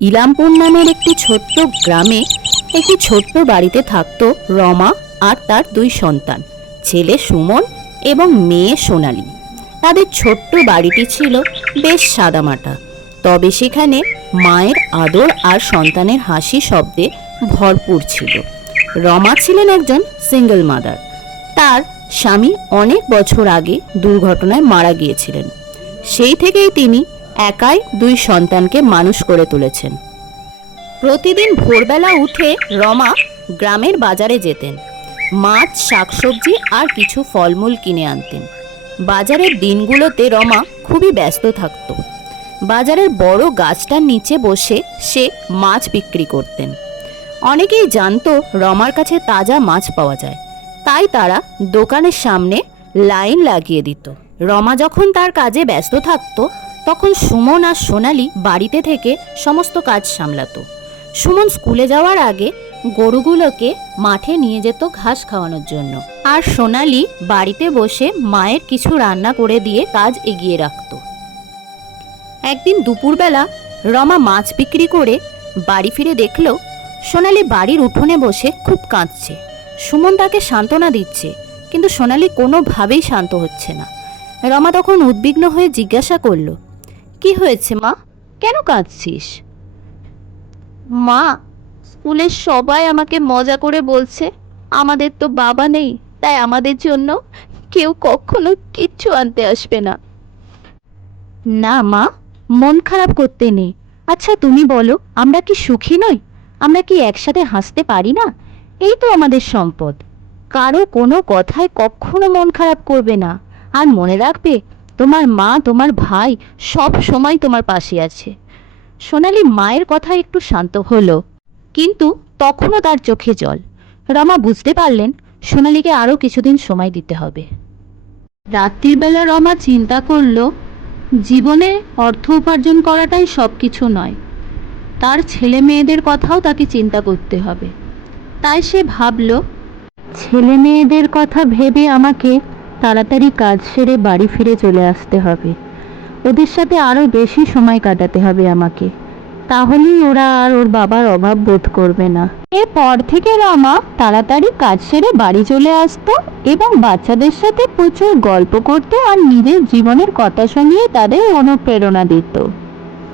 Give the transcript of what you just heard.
ইলামপুর নামের একটি ছোট্ট গ্রামে একটি ছোট্ট বাড়িতে থাকতো রমা আর তার দুই সন্তান, ছেলে সুমন এবং মেয়ে সোনালী। তাদের ছোট্ট বাড়িটি ছিল বেশ সাদামাটা, তবে সেখানে মায়ের আদর আর সন্তানের হাসি শব্দে ভরপুর ছিল। রমা ছিলেন একজন সিঙ্গেল মাদার। তার স্বামী অনেক বছর আগে দুর্ঘটনায় মারা গিয়েছিলেন। সেই থেকেই তিনি একাই দুই সন্তানকে মানুষ করে তুলেছেন। প্রতিদিন ভোরবেলা উঠে রমা গ্রামের বাজারে যেতেন, মাছ, শাকসবজি আর কিছু ফলমূল কিনে আনতেন। বাজারের দিনগুলোতে রমা খুবই ব্যস্ত থাকত। বাজারের বড় গাছটার নিচে বসে সে মাছ বিক্রি করতেন। অনেকেই জানতো রমার কাছে তাজা মাছ পাওয়া যায়, তাই তারা দোকানের সামনে লাইন লাগিয়ে দিত। রমা যখন তার কাজে ব্যস্ত থাকতো তখন সুমন আর সোনালী বাড়িতে থেকে সমস্ত কাজ সামলাতো। সুমন স্কুলে যাওয়ার আগে গরুগুলোকে মাঠে নিয়ে যেত ঘাস খাওয়ানোর জন্য, আর সোনালী বাড়িতে বসে মায়ের কিছু রান্না করে দিয়ে কাজ এগিয়ে রাখত। একদিন দুপুরবেলা রমা মাছ বিক্রি করে বাড়ি ফিরে দেখল সোনালী বাড়ির উঠোনে বসে খুব কাঁদছে। সুমন তাকে সান্ত্বনা দিচ্ছে, কিন্তু সোনালী কোনোভাবেই শান্ত হচ্ছে না। রমা তখন উদ্বিগ্ন হয়ে জিজ্ঞাসা করল, কি হয়েছে মা, কেন কাঁদছিস? মা, স্কুলের সবাই আমাকে মজা করে বলছে আমাদের তো বাবা নেই, তাই আমাদের জন্য কেউ কখনো কিচ্ছু আনতে আসবে না। না মা, মন খারাপ করতে নেই। আচ্ছা তুমি বলো, আমরা কি সুখী নই? আমরা কি একসাথে হাসতে পারি না? এই তো আমাদের সম্পদ। কারো কোনো কথায় কখনো মন খারাপ করবে না। আর মনে রাখবে, তোমার মা, তোমার ভাই সব সময় তোমার পাশে আছে। সোনালী মায়ের কথা একটু শান্ত হলো, কিন্তু তখনও তার চোখে জল। রমা বুঝতে পারলেন সোনালীকে আরও কিছুদিন সময় দিতে হবে। রাত্রির বেলা রমা চিন্তা করল, জীবনে অর্থ উপার্জন করাটাই সব কিছু নয়, তার ছেলে মেয়েদের কথাও তাকে চিন্তা করতে হবে। তাই সে ভাবল, ছেলে মেয়েদের কথা ভেবে আমাকে তাড়াতাড়ি কাজ সেরে বাড়ি ফিরে চলে আসতে হবে। ওদের সাথে আরও বেশি সময় কাটাতে হবে আমাকে, তাহলেই ওরা আর ওর বাবার অভাব বোধ করবে না। এরপর থেকে রমা তাড়াতাড়ি কাজ সেরে বাড়ি চলে আসতো এবং বাচ্চাদের সাথে প্রচুর গল্প করতো আর নিজের জীবনের কথা শুনিয়ে তাদের অনুপ্রেরণা দিত।